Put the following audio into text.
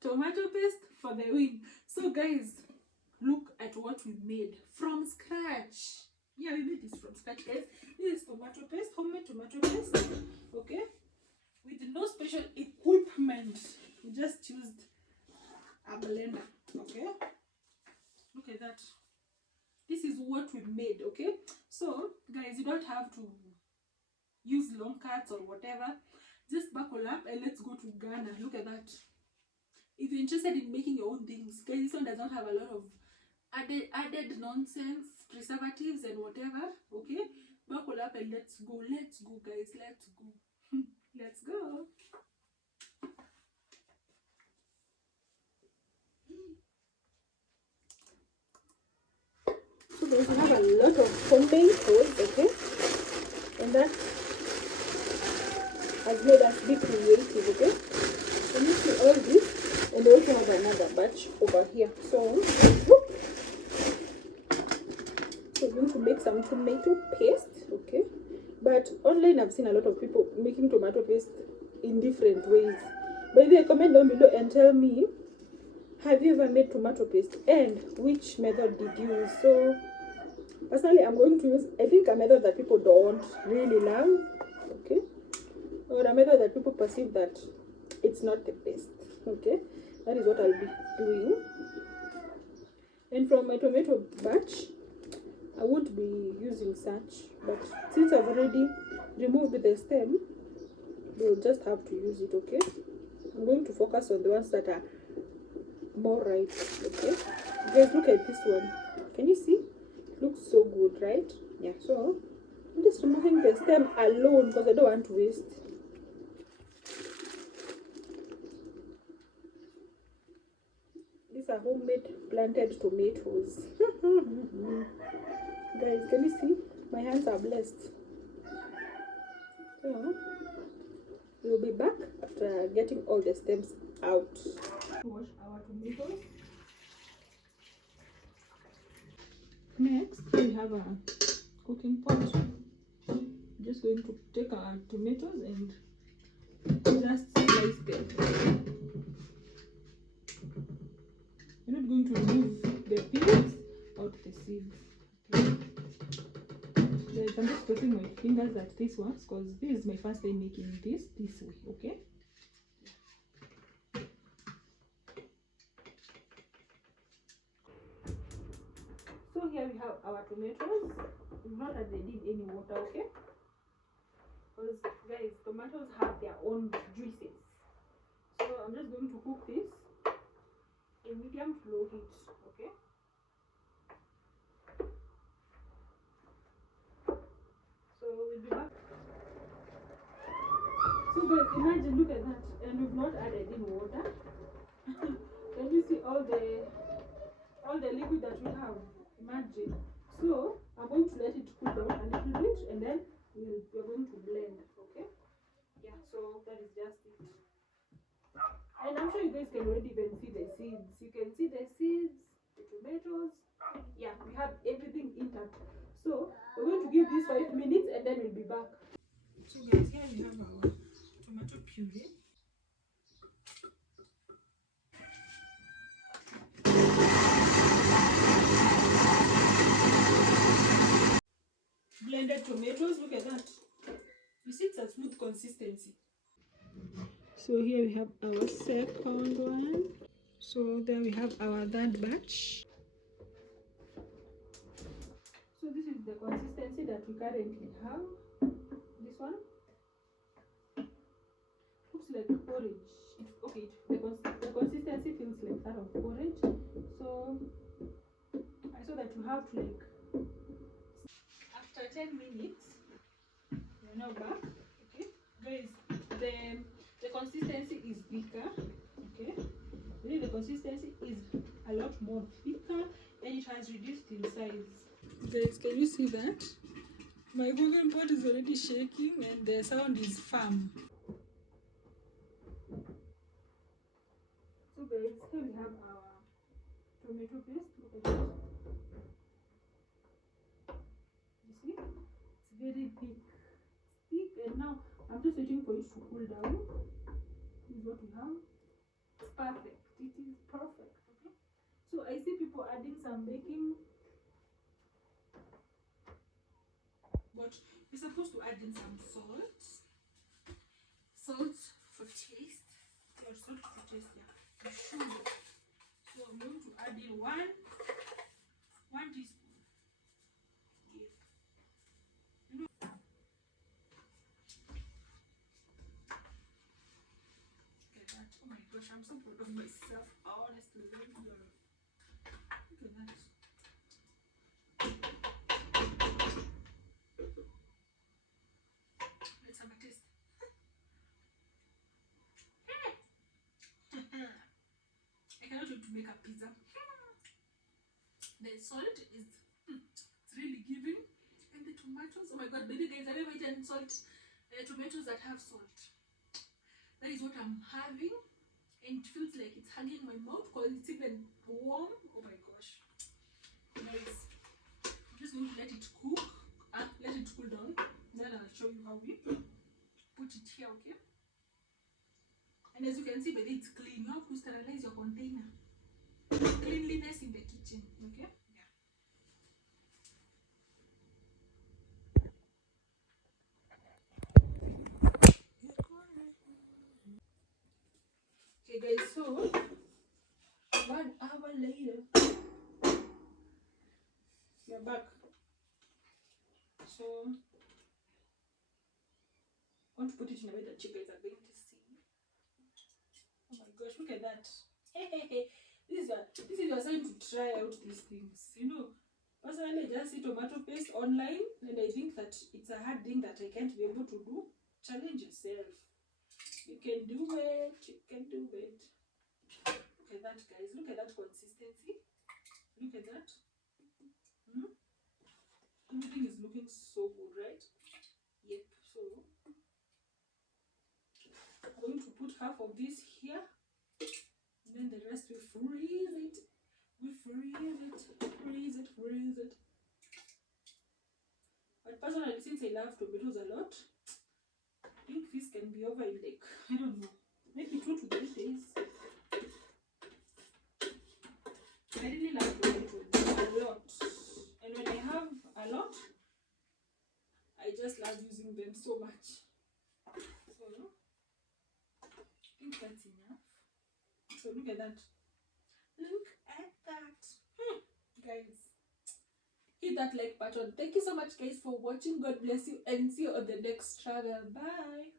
Tomato paste for the win. So guys, look at what we made from scratch. Yeah, we made this from scratch, guys. This is tomato paste, homemade tomato paste. Okay, with no special equipment. We just used a blender. Okay, look at that. This is what we made. Okay, so guys, you don't have to use long cuts or whatever. Just buckle up and let's go to Ghana. Look at that. If you're interested in making your own things, guys, this one does not have a lot of added nonsense, preservatives and whatever. Okay, buckle up and let's go. Let's go, guys. Let's go. Let's go. So guys, we have a lot of tomatoes, okay, and that has made us be creative. Okay, and you see all this, and we also have another batch over here. So we're going to make some tomato paste. Okay, but online I've seen a lot of people making tomato paste in different ways. By the way, comment down below and tell me, have you ever made tomato paste and which method did you use? So personally, I'm going to use, I think, a method that people don't really love, okay, or a method that people perceive that it's not the best. Okay, that is what I'll be doing. And from my tomato batch, I won't be using such, but since I've already removed the stem, you'll just have to use it. Okay, I'm going to focus on the ones that are more ripe. Okay, guys, look at this one. Can you see? It looks so good, right? Yeah, so I'm just removing the stem alone because I don't want to waste. These are homemade planted tomatoes. Guys, can you see? My hands are blessed. So we'll be back after getting all the stems out. Wash our tomatoes. Next, we have a cooking pot. I'm just going to take our tomatoes and just slice them. We're not going to remove the peels out the seeds. Okay. Guys, I'm just crossing my fingers that this works because this is my first time making this way. Okay. So here we have our tomatoes. We've not added in any water, okay? Because guys, tomatoes have their own juices. So I'm just going to cook this in medium to low heat, okay? So we'll be back. So guys, imagine, look at that, and we've not added in water. Can you see all the liquid that we have? Imagine. So I'm going to let it cool down a little bit, and then we're going to blend. Okay? Yeah. So that is just it. And I'm sure you guys can already even see the seeds. You can see the seeds, the tomatoes. Yeah, we have everything intact. So we're going to give this 5 minutes, and then we'll be back. So guys, here we have our tomato puree. Blended tomatoes, look at that. You see, it's a smooth consistency. So here we have our second one. So there we have our third batch. So this is the consistency that we currently have. This one looks like porridge. The consistency feels like that of porridge. So I saw that you have to, like, after 10 minutes, we're now back. Okay, guys, the consistency is thicker. Okay, really the consistency is a lot more thicker and it has reduced in size. Guys, can you see that? My cooking pot is already shaking and the sound is firm. So guys, here we have our tomato paste. Look at it. You see? It's very thick. Thick, and now I'm just waiting for it to cool down. This is what we have. perfect. It is perfect. Okay. So I see people adding some baking, but you're supposed to add in some salt. Salt for taste. Or salt for taste, yeah. You should. So I'm going to add in one teaspoon. Yeah. Look at that. Oh my gosh, I'm so proud of myself. Honestly, look at that. Let's have a taste. I cannot wait to make a pizza. The salt is it's really giving, and the tomatoes. Oh my god, baby guys, have you ever eaten tomatoes that have salt? That is what I'm having, and it feels like it's hanging in my mouth because it's even warm. Oh my gosh, guys, I'm just going to let it cook. Let it cool down. Then I'll show you how we put it here, okay? And as you can see, baby, it's clean. You have to sterilize your container. Cleanliness in the kitchen, okay? Yeah. Okay, guys, so 1 hour later, we're back. So I want to put it in a way that you guys are going to see. Oh my gosh, look at that. This is your sign to try out these things. You know, personally, I just see tomato paste online, and I think that it's a hard thing that I can't be able to do. Challenge yourself. You can do it. You can do it. Look at that, guys. Look at that consistency. Look at that. Everything is looking so good, right? Yep. So I'm going to put half of this here, and then the rest we freeze it. We freeze it. But personally, since I love tomatoes a lot, I think this can be over in like, I don't know, maybe 2 to 3 days. I really like tomatoes a lot. And when I have a lot, I just love using them so much. So, I think that's enough. So look at that. Look at that. Guys, hit that like button. Thank you so much, guys, for watching. God bless you, and see you on the next travel. Bye.